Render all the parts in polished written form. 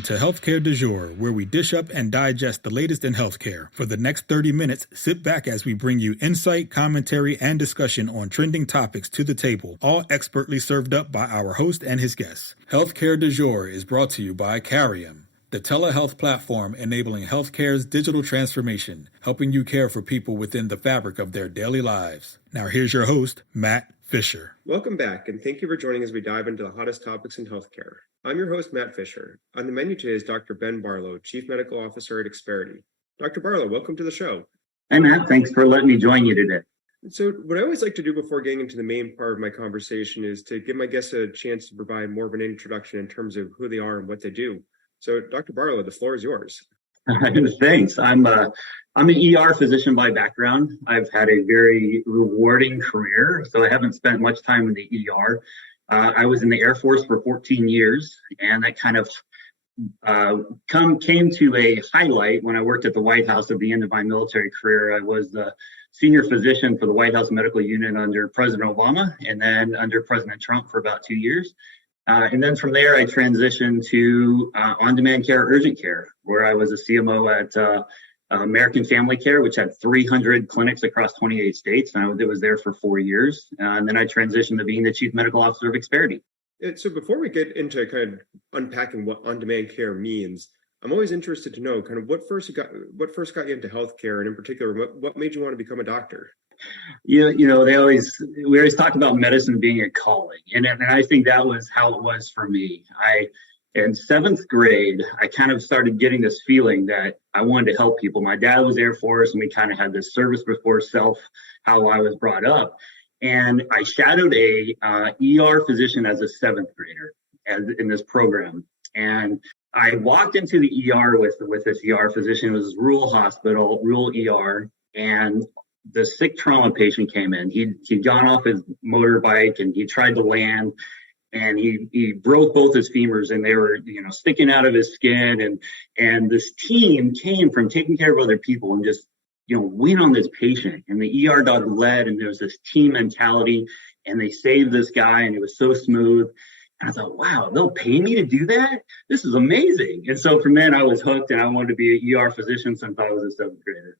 Welcome to Healthcare du Jour, where we dish up and digest the latest in healthcare. For the next 30 minutes, sit back as we bring you insight, commentary, and discussion on trending topics to the table, all expertly served up by our host and his guests. Healthcare du Jour is brought to you by Carium, the telehealth platform enabling healthcare's digital transformation, helping you care for people within the fabric of their daily lives. Now here's your host, Matt Fisher. Welcome back, and thank you for joining as we dive into the hottest topics in healthcare. I'm your host, Matt Fisher. On the menu today is Dr. Ben Barlow, Chief Medical Officer at Experity. Dr. Barlow, welcome to the show. Hi, Matt. Thanks for letting me join you today. So what I always like to do before getting into the main part of my conversation is to give my guests a chance to provide more of an introduction in terms of who they are and what they do. So, Dr. Barlow, the floor is yours. Thanks. I'm an ER physician by background. I've had a very rewarding career, so I haven't spent much time in the ER. I was in the Air Force for 14 years, and that kind of came to a highlight when I worked at the White House at the end of my military career. I was the senior physician for the White House Medical Unit under President Obama, and then under President Trump for about 2 years. And then from there, I transitioned to on-demand care, urgent care, where I was a CMO at American Family Care, which had 300 clinics across 28 states. And I was there for 4 years. And then I transitioned to being the Chief Medical Officer of Experity. So before we get into kind of unpacking what on-demand care means, I'm always interested to know kind of what first got you into healthcare, and in particular, what made you want to become a doctor? We always talk about medicine being a calling, and I think that was how it was for me. In seventh grade, I kind of started getting this feeling that I wanted to help people. My dad was Air Force, and we kind of had this service before self, how I was brought up. And I shadowed a ER physician as a seventh grader in this program. And I walked into the ER with this ER physician. It was rural hospital, rural ER, and the sick trauma patient came in. He'd gone off his motorbike and he tried to land, and he broke both his femurs, and they were sticking out of his skin. And this team came from taking care of other people and just went on this patient. And the ER dog led, and there was this team mentality, and they saved this guy, and it was so smooth. And I thought, wow, they'll pay me to do that? This is amazing. And so from then I was hooked, and I wanted to be an ER physician since I was a seventh grader.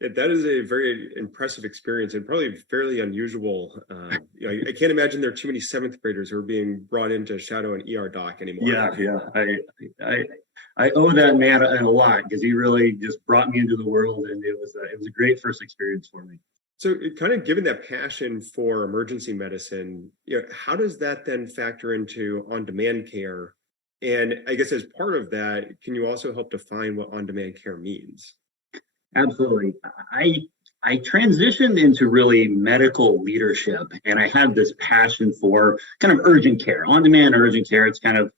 That is a very impressive experience, and probably fairly unusual. I can't imagine there are too many seventh graders who are being brought in to shadow an ER doc anymore. Yeah. I owe that man a lot, because he really just brought me into the world, and it was a great first experience for me. So kind of given that passion for emergency medicine, how does that then factor into on-demand care? And I guess as part of that, can you also help define what on-demand care means? Absolutely. I transitioned into really medical leadership, and I had this passion for kind of urgent care, on-demand urgent care. It's kind of,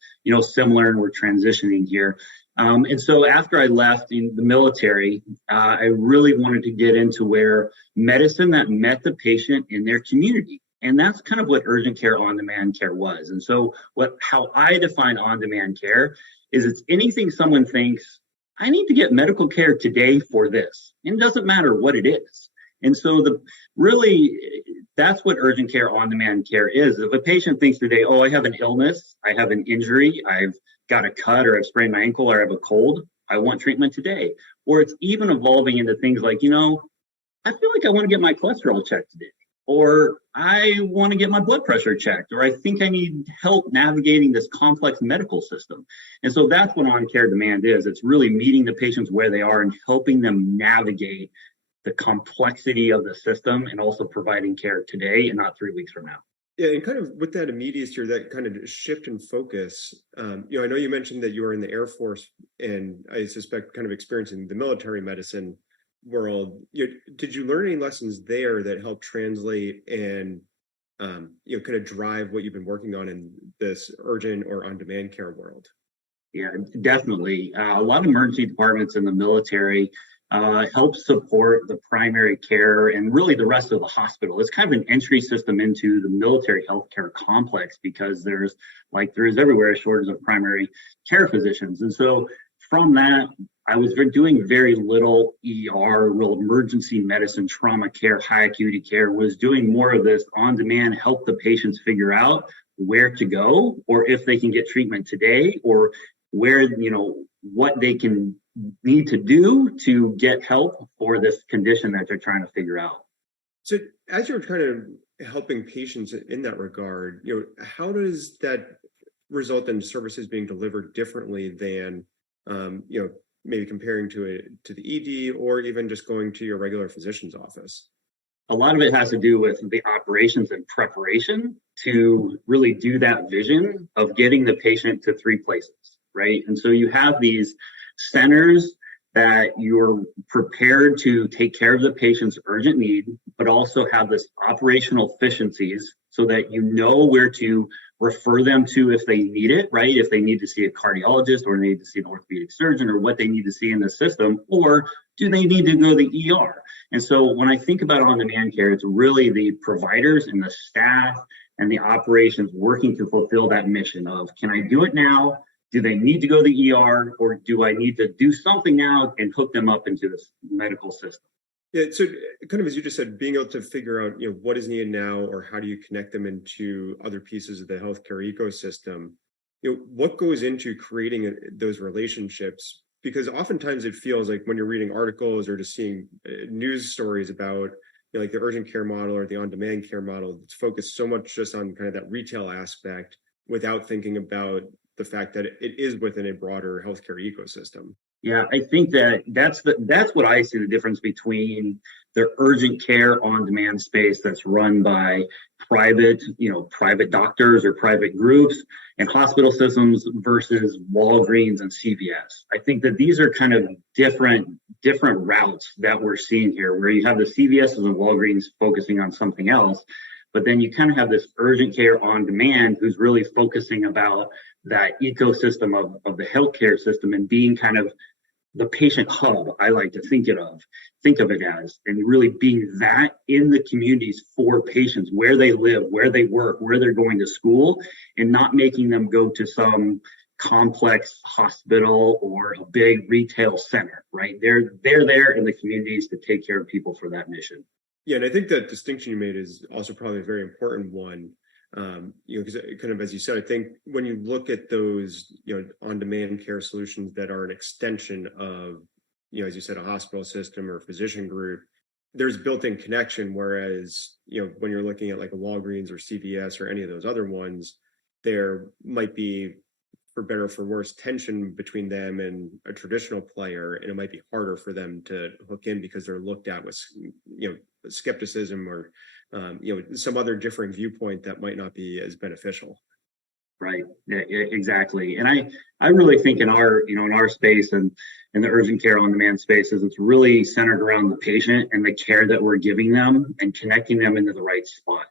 similar, and we're transitioning here. And so after I left in the military, I really wanted to get into where medicine that met the patient in their community. And that's kind of what urgent care, on-demand care was. And so how I define on-demand care is it's anything someone thinks, I need to get medical care today for this. And it doesn't matter what it is. And so that's what urgent care, on-demand care is. If a patient thinks today, I have an illness, I have an injury, I've got a cut, or I've sprained my ankle, or I have a cold, I want treatment today. Or it's even evolving into things like, I feel like I want to get my cholesterol checked today. Or I want to get my blood pressure checked, or I think I need help navigating this complex medical system. And so that's what on-care demand is. It's really meeting the patients where they are and helping them navigate the complexity of the system, and also providing care today and not 3 weeks from now. Yeah, and kind of with that immediacy, or that kind of shift in focus, I know you mentioned that you were in the Air Force, and I suspect kind of experiencing the military medicine world. Did you learn any lessons there that help translate and kind of drive what you've been working on in this urgent or on-demand care world? Yeah, definitely. A lot of emergency departments in the military help support the primary care and really the rest of the hospital. It's kind of an entry system into the military healthcare complex, because there is everywhere a shortage of primary care physicians. And so from that, I was doing very little ER, real emergency medicine, trauma care, high acuity care, was doing more of this on demand, help the patients figure out where to go, or if they can get treatment today, or where, what they can need to do to get help for this condition that they're trying to figure out. So as you're kind of helping patients in that regard, how does that result in services being delivered differently than, maybe comparing to the ED or even just going to your regular physician's office? A lot of it has to do with the operations and preparation to really do that vision of getting the patient to 3 places, right? And so you have these centers that you're prepared to take care of the patient's urgent need, but also have this operational efficiencies so that you know where to refer them to if they need it, right? If they need to see a cardiologist or need to see an orthopedic surgeon or what they need to see in the system, or do they need to go to the ER? And so when I think about on-demand care, it's really the providers and the staff and the operations working to fulfill that mission of, can I do it now? Do they need to go to the ER, or do I need to do something now and hook them up into this medical system? Yeah, so kind of as you just said, being able to figure out, what is needed now, or how do you connect them into other pieces of the healthcare ecosystem? What goes into creating those relationships? Because oftentimes it feels like when you're reading articles or just seeing news stories about, like the urgent care model or the on-demand care model, it's focused so much just on kind of that retail aspect without thinking about the fact that it is within a broader healthcare ecosystem. Yeah, I think that's what I see the difference between the urgent care on-demand space that's run by private doctors or private groups and hospital systems versus Walgreens and CVS. I think that these are kind of different routes that we're seeing here, where you have the CVS and Walgreens focusing on something else, but then you kind of have this urgent care on demand who's really focusing about that ecosystem of the healthcare system and being kind of the patient hub, I like to think of it as, and really being that in the communities for patients, where they live, where they work, where they're going to school, and not making them go to some complex hospital or a big retail center, right? They're there in the communities to take care of people for that mission. Yeah, and I think that distinction you made is also probably a very important one. Because kind of as you said, I think when you look at those, on-demand care solutions that are an extension of, as you said, a hospital system or a physician group, there's built-in connection. Whereas, when you're looking at like a Walgreens or CVS or any of those other ones, there might be, for better or for worse, tension between them and a traditional player, and it might be harder for them to hook in because they're looked at with, skepticism or some other differing viewpoint that might not be as beneficial. Right. Yeah, exactly. And I really think in our space and in the urgent care on demand spaces, it's really centered around the patient and the care that we're giving them and connecting them into the right spot.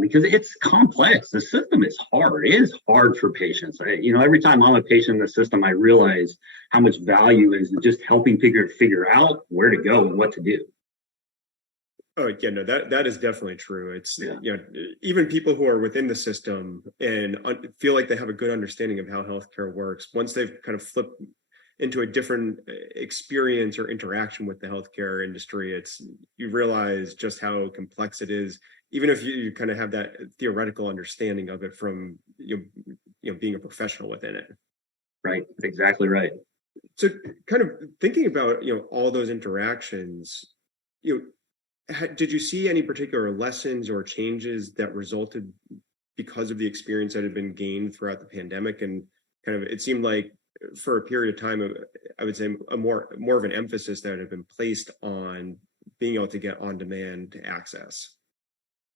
Because it's complex. The system is hard. It is hard for patients. Every time I'm a patient in the system, I realize how much value is in just helping figure out where to go and what to do. Oh, yeah, no, that is definitely true. It's, even people who are within the system and feel like they have a good understanding of how healthcare works, once they've kind of flipped into a different experience or interaction with the healthcare industry, you realize just how complex it is, even if you kind of have that theoretical understanding of it from, being a professional within it. Right. Exactly right. So kind of thinking about, all those interactions, did you see any particular lessons or changes that resulted because of the experience that had been gained throughout the pandemic? And kind of, it seemed like for a period of time, I would say a more of an emphasis that had been placed on being able to get on-demand access.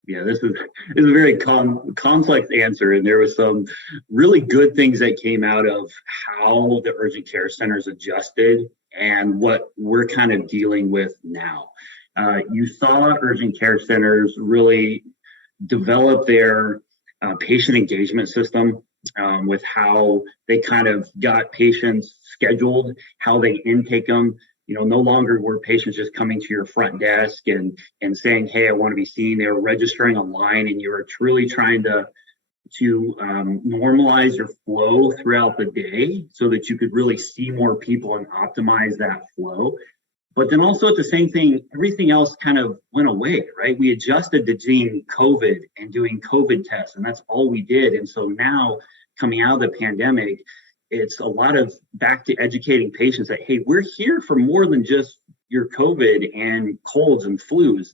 Yeah, this is a very complex answer, and there was some really good things that came out of how the urgent care centers adjusted and what we're kind of dealing with now. You saw urgent care centers really develop their patient engagement system with how they kind of got patients scheduled, how they intake them. No longer were patients just coming to your front desk and saying, "Hey, I want to be seen." They were registering online, and you were truly trying to normalize your flow throughout the day so that you could really see more people and optimize that flow. But then also at the same thing, everything else kind of went away, right? We adjusted to doing COVID and doing COVID tests, and that's all we did. And so now, coming out of the pandemic, it's a lot of back to educating patients that, hey, we're here for more than just your COVID and colds and flus.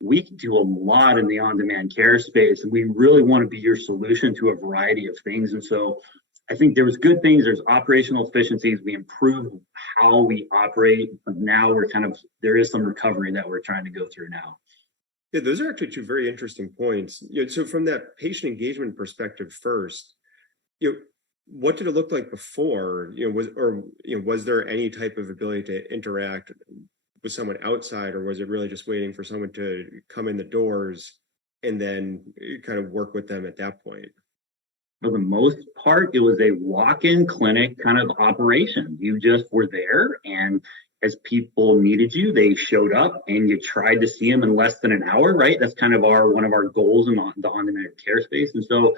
We can do a lot in the on-demand care space, and we really want to be your solution to a variety of things. And so I think there was good things. There's operational efficiencies. We improved how we operate, but now there is some recovery that we're trying to go through now. Yeah, those are actually two very interesting points. So from that patient engagement perspective first, what did it look like before? Was there any type of ability to interact with someone outside, or was it really just waiting for someone to come in the doors and then kind of work with them at that point? For the most part, it was a walk-in clinic kind of operation. You just were there, and as people needed you, they showed up, and you tried to see them in less than an hour, right? That's kind of one of our goals in the on-demand care space. And so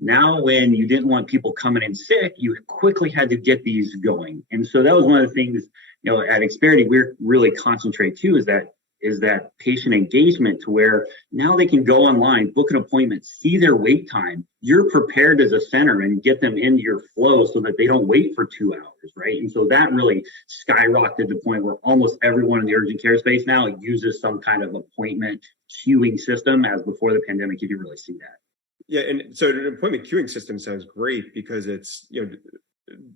now when you didn't want people coming in sick, you quickly had to get these going. And so that was one of the things, at Experity, we really concentrate too, is that patient engagement, to where now they can go online, book an appointment, see their wait time. You're prepared as a center and get them into your flow so that they don't wait for 2 hours, right? And so that really skyrocketed to the point where almost everyone in the urgent care space now uses some kind of appointment queuing system, as before the pandemic, you didn't really see that. Yeah, and so an appointment queuing system sounds great because it's,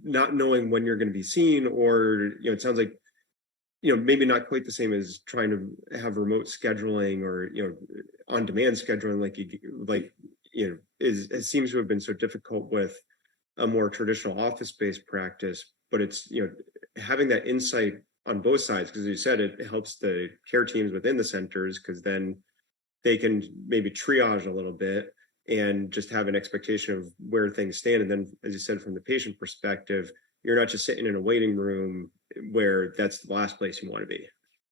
not knowing when you're going to be seen, or, it sounds like, maybe not quite the same as trying to have remote scheduling or, on-demand scheduling, it seems to have been so difficult with a more traditional office-based practice. But it's, having that insight on both sides, because as you said, it helps the care teams within the centers, because then they can maybe triage a little bit and just have an expectation of where things stand. And then, as you said, from the patient perspective, you're not just sitting in a waiting room where that's the last place you want to be.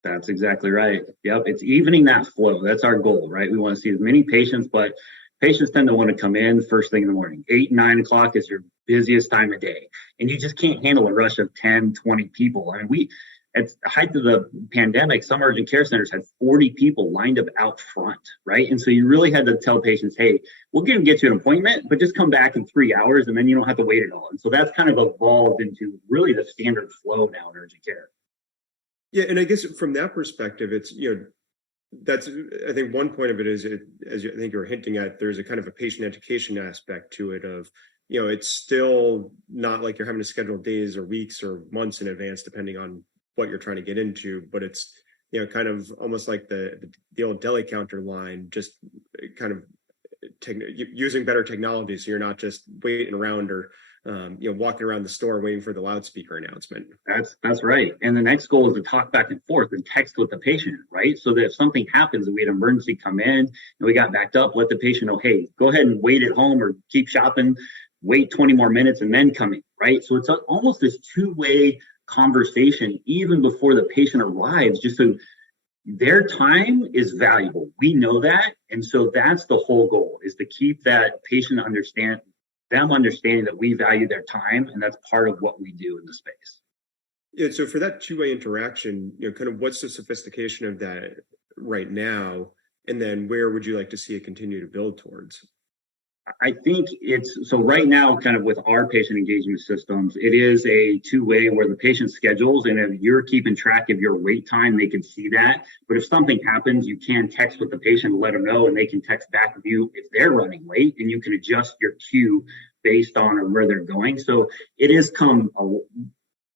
That's exactly right. Yep. It's evening that flow. That's our goal, right? We want to see as many patients, but patients tend to want to come in first thing in the morning. 8, 9 o'clock is your busiest time of day. And you just can't handle a rush of 10, 20 people. I mean, at the height of the pandemic, some urgent care centers had 40 people lined up out front, right? And so you really had to tell patients, hey, we'll get you an appointment, but just come back in 3 hours, and then you don't have to wait at all. And so that's kind of evolved into really the standard flow now in urgent care. Yeah, and I guess from that perspective, it's, that's, I think one point of it is, as I think you're hinting at, there's a kind of a patient education aspect to it of, it's still not like you're having to schedule days or weeks or months in advance, depending on what you're trying to get into, but it's, kind of almost like the old deli counter line, just kind of using better technology, so you're not just waiting around or walking around the store waiting for the loudspeaker announcement. That's right. And the next goal is to talk back and forth and text with the patient, right? So that if something happens and we had an emergency come in and we got backed up, let the patient know, hey, go ahead and wait at home or keep shopping, wait 20 more minutes and then come in, right? So it's almost this two-way conversation even before the patient arrives, just so their time is valuable. We know that. And so that's the whole goal, is to keep that patient understanding that we value their time, and that's part of what we do in the space. Yeah, so for that two-way interaction, kind of what's the sophistication of that right now, and then where would you like to see it continue to build towards? I think so right now, kind of with our patient engagement systems, it is a two-way where the patient schedules, and if you're keeping track of your wait time, they can see that. But if something happens, you can text with the patient and let them know, and they can text back with you if they're running late, and you can adjust your queue based on where they're going. So it has come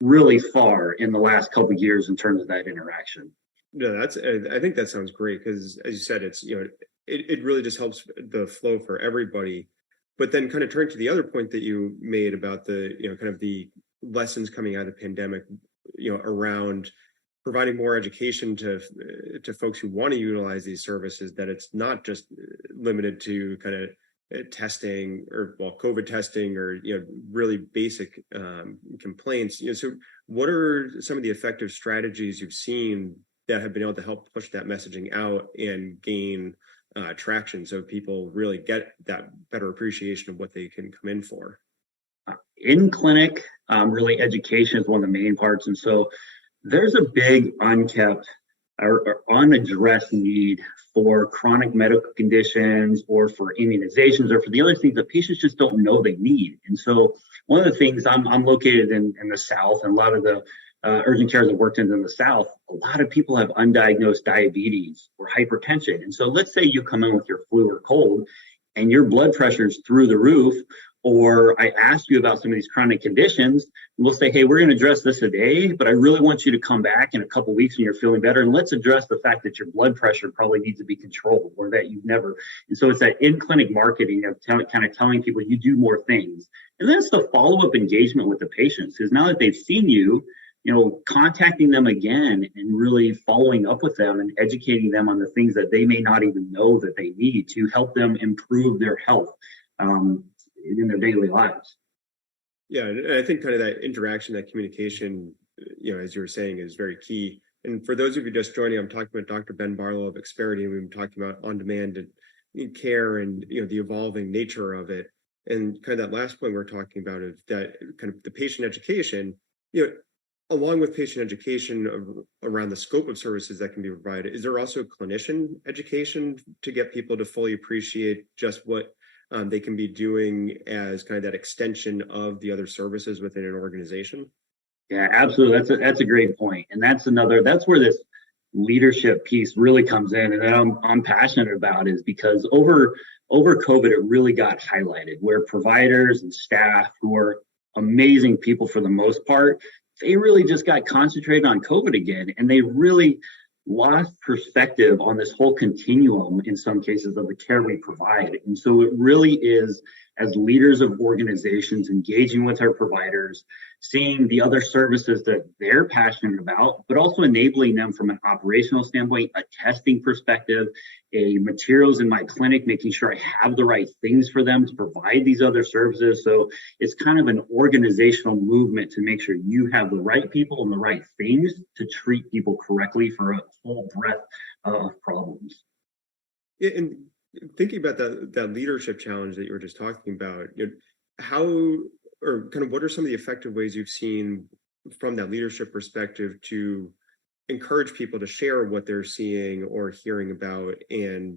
really far in the last couple of years in terms of that interaction. No, I think that sounds great, because as you said, it's, it really just helps the flow for everybody. But then kind of turn to the other point that you made about the, kind of the lessons coming out of the pandemic, around providing more education to folks who want to utilize these services, that it's not just limited to kind of testing or, COVID testing or, really basic complaints. So what are some of the effective strategies you've seen that have been able to help push that messaging out and gain traction, so people really get that better appreciation of what they can come in for? In clinic, really education is one of the main parts. And so there's a big unkept or unaddressed need for chronic medical conditions or for immunizations or for the other things that patients just don't know they need. And so one of the things, I'm located in the South, and a lot of the urgent cares I've worked in the South, a lot of people have undiagnosed diabetes or hypertension. And so let's say you come in with your flu or cold and your blood pressure's through the roof, or I ask you about some of these chronic conditions, and we'll say, hey, we're going to address this today, but I really want you to come back in a couple of weeks when you're feeling better, and let's address the fact that your blood pressure probably needs to be controlled, or that you've never. And so it's that in-clinic marketing of kind of telling people you do more things. And then it's the follow-up engagement with the patients, because now that they've seen you, contacting them again and really following up with them and educating them on the things that they may not even know that they need to help them improve their health in their daily lives. Yeah, and I think kind of that interaction, that communication, as you were saying, is very key. And for those of you just joining, I'm talking about Dr. Ben Barlow of Experity, and we've been talking about on-demand and care and the evolving nature of it. And kind of that last point we're talking about is that kind of the patient education, along with patient education around the scope of services that can be provided, is there also clinician education to get people to fully appreciate just what they can be doing as kind of that extension of the other services within an organization? Yeah, absolutely. That's a great point. And that's where this leadership piece really comes in. And that I'm passionate about, is because over COVID, it really got highlighted, where providers and staff, who are amazing people for the most part, they really just got concentrated on COVID again. And they really lost perspective on this whole continuum, in some cases, of the care we provide. And so it really is, as leaders of organizations, engaging with our providers, seeing the other services that they're passionate about, but also enabling them from an operational standpoint, a testing perspective, a materials in my clinic, making sure I have the right things for them to provide these other services. So it's kind of an organizational movement to make sure you have the right people and the right things to treat people correctly for a whole breadth of problems. Yeah, and thinking about that leadership challenge that you were just talking about, how, or kind of what are some of the effective ways you've seen from that leadership perspective to encourage people to share what they're seeing or hearing about, and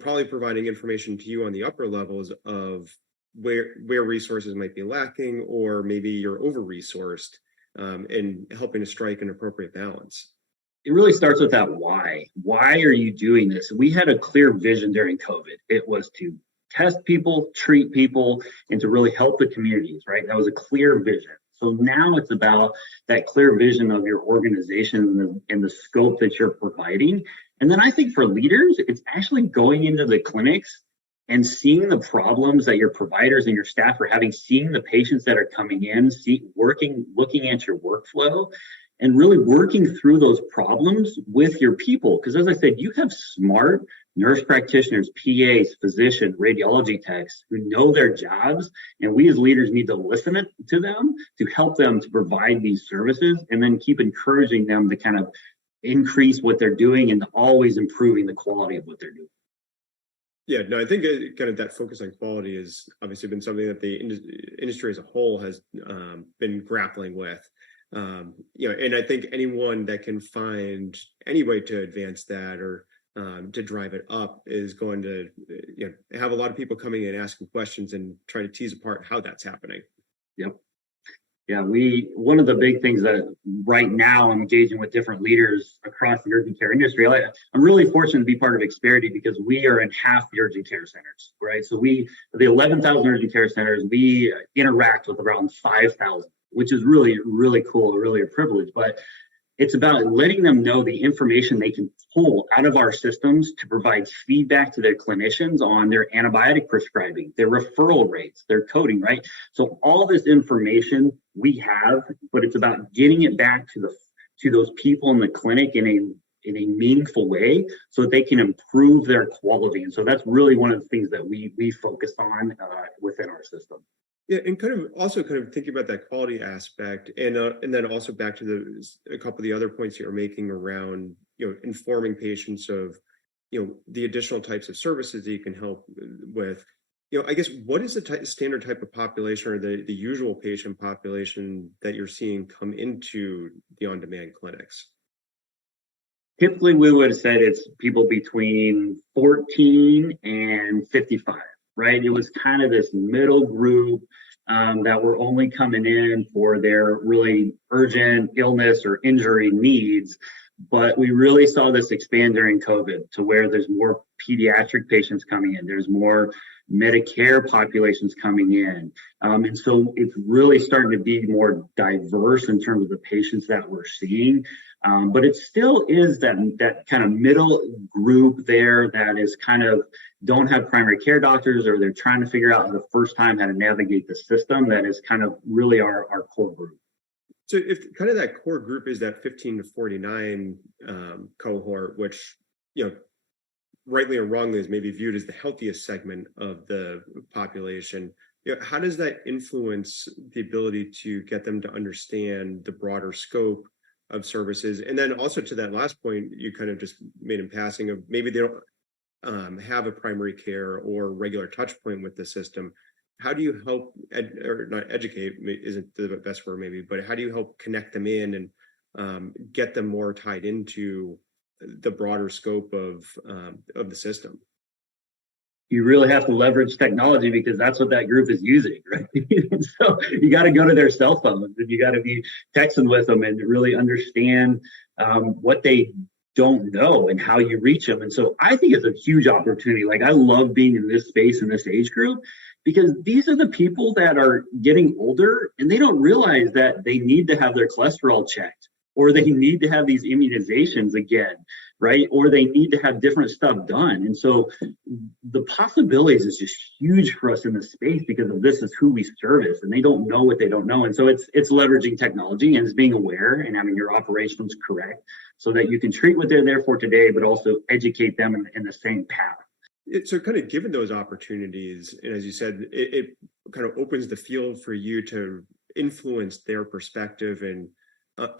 probably providing information to you on the upper levels of where resources might be lacking, or maybe you're over-resourced, and helping to strike an appropriate balance? It really starts with that why. Why are you doing this? We had a clear vision during COVID. It was to test people, treat people, and to really help the communities, right? That was a clear vision. So now it's about that clear vision of your organization and the scope that you're providing. And then I think for leaders, it's actually going into the clinics and seeing the problems that your providers and your staff are having, seeing the patients that are coming in, looking at your workflow, and really working through those problems with your people. Because as I said, you have smart nurse practitioners, PAs, physicians, radiology techs who know their jobs. And we as leaders need to listen to them to help them to provide these services, and then keep encouraging them to kind of increase what they're doing and always improving the quality of what they're doing. Yeah, no, I think kind of that focus on quality has obviously been something that the industry as a whole has been grappling with. And I think anyone that can find any way to advance that, or to drive it up, is going to have a lot of people coming in asking questions and trying to tease apart how that's happening. Yep. Yeah, one of the big things that right now I'm engaging with different leaders across the urgent care industry. I'm really fortunate to be part of Experity, because we are in half the urgent care centers, right? So the 11,000 urgent care centers, we interact with around 5,000, which is really, really cool, really a privilege. But it's about letting them know the information they can pull out of our systems to provide feedback to their clinicians on their antibiotic prescribing, their referral rates, their coding, right? So all this information we have, but it's about getting it back to those people in the clinic in a meaningful way, so that they can improve their quality. And so that's really one of the things that we focus on within our system. Yeah, and kind of thinking about that quality aspect, and then also back to a couple of the other points you were making around informing patients of the additional types of services that you can help with. I guess, what is the standard type of population, or the usual patient population that you're seeing come into the on-demand clinics? Typically, we would have said it's people between 14 and 55, right? It was kind of this middle group that were only coming in for their really urgent illness or injury needs. But we really saw this expand during COVID to where there's more pediatric patients coming in. There's more Medicare populations coming in. And so it's really starting to be more diverse in terms of the patients that we're seeing. But it still is that kind of middle group there that is kind of don't have primary care doctors, or they're trying to figure out the first time how to navigate the system. That is kind of really our core group. So if kind of that core group is that 15 to 49 cohort, which, rightly or wrongly is maybe viewed as the healthiest segment of the population, how does that influence the ability to get them to understand the broader scope of services? And then also to that last point you kind of just made in passing of maybe they don't have a primary care or regular touch point with the system. How do you help or not educate isn't the best word maybe, but how do you help connect them in and get them more tied into the broader scope of the system? You really have to leverage technology because that's what that group is using, right? So you got to go to their cell phones and you got to be texting with them and really understand what they don't know and how you reach them. And so I think it's a huge opportunity. Like, I love being in this space in this age group because these are the people that are getting older and they don't realize that they need to have their cholesterol checked, or they need to have these immunizations again, right? Or they need to have different stuff done. And so the possibilities is just huge for us in this space because of this is who we service, and they don't know what they don't know. And so it's leveraging technology and it's being aware and having your operations correct so that you can treat what they're there for today, but also educate them in the same path. So kind of given those opportunities, and as you said, it kind of opens the field for you to influence their perspective and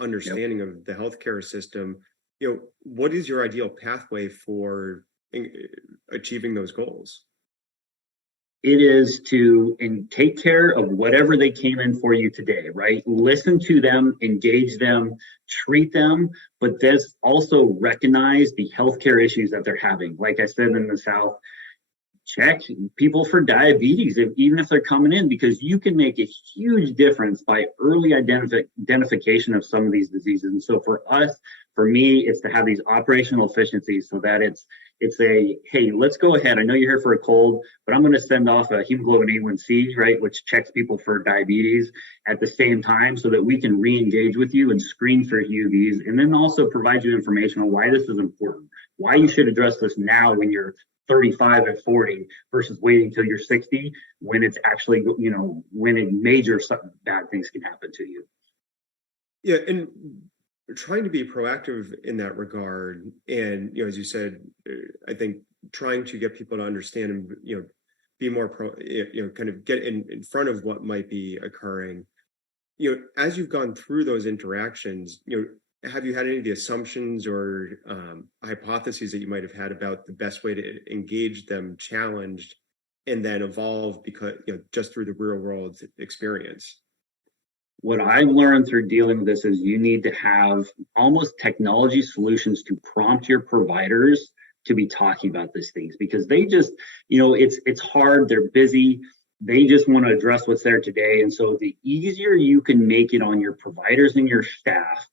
understanding of the healthcare system. What is your ideal pathway for achieving those goals? It is to take care of whatever they came in for you today, right? Listen to them, engage them, treat them, but this also recognize the healthcare issues that they're having. Like I said in the South, check people for diabetes, even if they're coming in, because you can make a huge difference by early identification of some of these diseases. And so for us, for me, it's to have these operational efficiencies so that it's a, hey, let's go ahead. I know you're here for a cold, but I'm going to send off a hemoglobin A1C, right, which checks people for diabetes at the same time so that we can re-engage with you and screen for you these, and then also provide you information on why this is important, why you should address this now when you're 35 and 40 versus waiting till you're 60 when it's actually, when in major bad things can happen to you. Yeah, and trying to be proactive in that regard, and as you said, I think trying to get people to understand and be more kind of get in front of what might be occurring. As you've gone through those interactions, have you had any of the assumptions or hypotheses that you might have had about the best way to engage them challenged and then evolve because just through the real world experience? What I've learned through dealing with this is you need to have almost technology solutions to prompt your providers to be talking about these things, because they just, it's hard, they're busy, they just want to address what's there today. And so the easier you can make it on your providers and your staff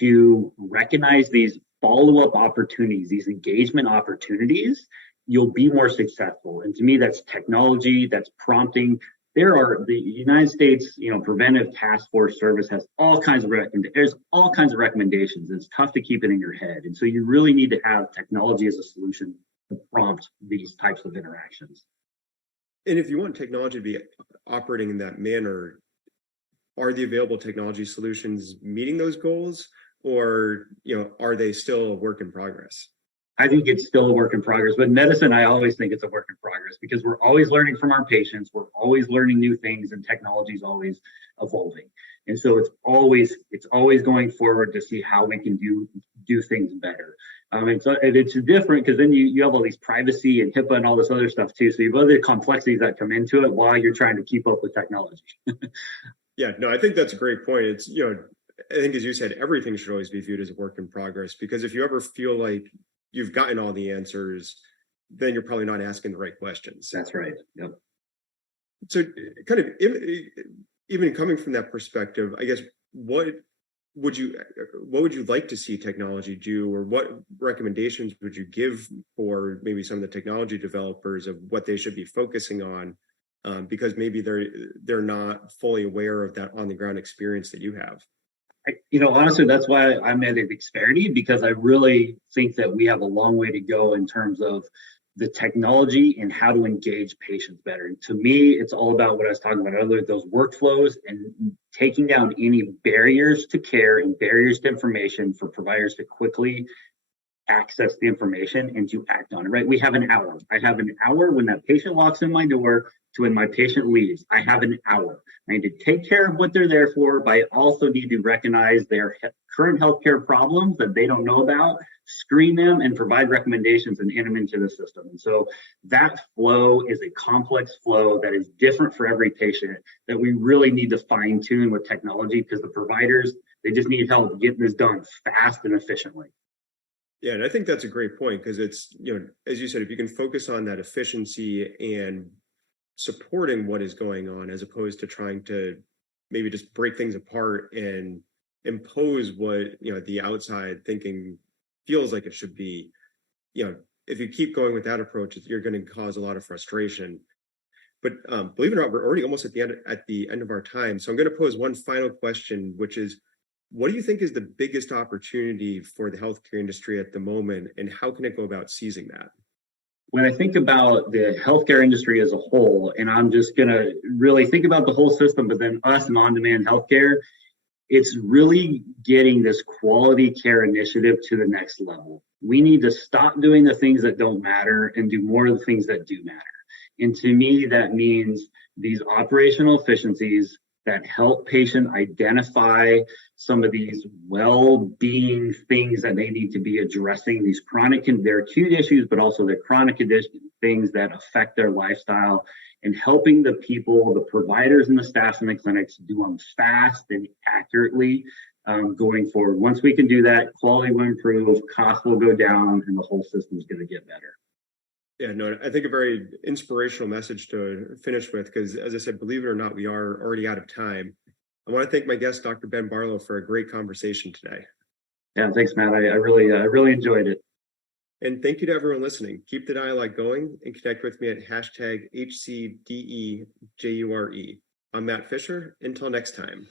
to recognize these follow-up opportunities, these engagement opportunities, you'll be more successful. And to me, that's technology, that's prompting. The United States, Preventive Task Force Service has all kinds of recommendations. It's tough to keep it in your head. And so you really need to have technology as a solution to prompt these types of interactions. And if you want technology to be operating in that manner, are the available technology solutions meeting those goals, or are they still a work in progress? I think it's still a work in progress, but medicine, I always think it's a work in progress because we're always learning from our patients. We're always learning new things, and technology is always evolving. And so it's always going forward to see how we can do things better. And so it's different because then you have all these privacy and HIPAA and all this other stuff too. So you have other complexities that come into it while you're trying to keep up with technology. Yeah, no, I think that's a great point. It's, I think, as you said, everything should always be viewed as a work in progress, because if you ever feel like you've gotten all the answers, then you're probably not asking the right questions. That's right. Yep. So kind of even coming from that perspective, I guess, what would you like to see technology do, or what recommendations would you give for maybe some of the technology developers of what they should be focusing on, because maybe they're not fully aware of that on the ground experience that you have? Honestly, that's why I'm at Experity, because I really think that we have a long way to go in terms of the technology and how to engage patients better. And to me, it's all about what I was talking about earlier, those workflows and taking down any barriers to care and barriers to information for providers to quickly access the information and to act on it, right? We have an hour. I have an hour when that patient walks in my door to when my patient leaves. I have an hour. I need to take care of what they're there for, but I also need to recognize their current healthcare problems that they don't know about, screen them, and provide recommendations and enter them into the system. And so that flow is a complex flow that is different for every patient, that we really need to fine tune with technology, because the providers, they just need help getting this done fast and efficiently. Yeah, and I think that's a great point, because it's, as you said, if you can focus on that efficiency and supporting what is going on, as opposed to trying to maybe just break things apart and impose what, the outside thinking feels like it should be, if you keep going with that approach, you're going to cause a lot of frustration. But believe it or not, we're already almost at the end of our time. So I'm going to pose one final question, which is, what do you think is the biggest opportunity for the healthcare industry at the moment, and how can it go about seizing that? When I think about the healthcare industry as a whole, and I'm just going to really think about the whole system, but then us and on-demand healthcare, it's really getting this quality care initiative to the next level. We need to stop doing the things that don't matter and do more of the things that do matter. And to me, that means these operational efficiencies that help patient identify some of these well-being things that they need to be addressing, these chronic, their acute issues, but also their chronic condition, things that affect their lifestyle, and helping the people, the providers and the staff in the clinics do them fast and accurately going forward. Once we can do that, quality will improve, cost will go down, and the whole system is going to get better. Yeah, no, I think a very inspirational message to finish with, because, as I said, believe it or not, we are already out of time. I want to thank my guest, Dr. Ben Barlow, for a great conversation today. Yeah, thanks, Matt. I really enjoyed it. And thank you to everyone listening. Keep the dialogue going and connect with me at #HCDEJURE. I'm Matt Fisher. Until next time.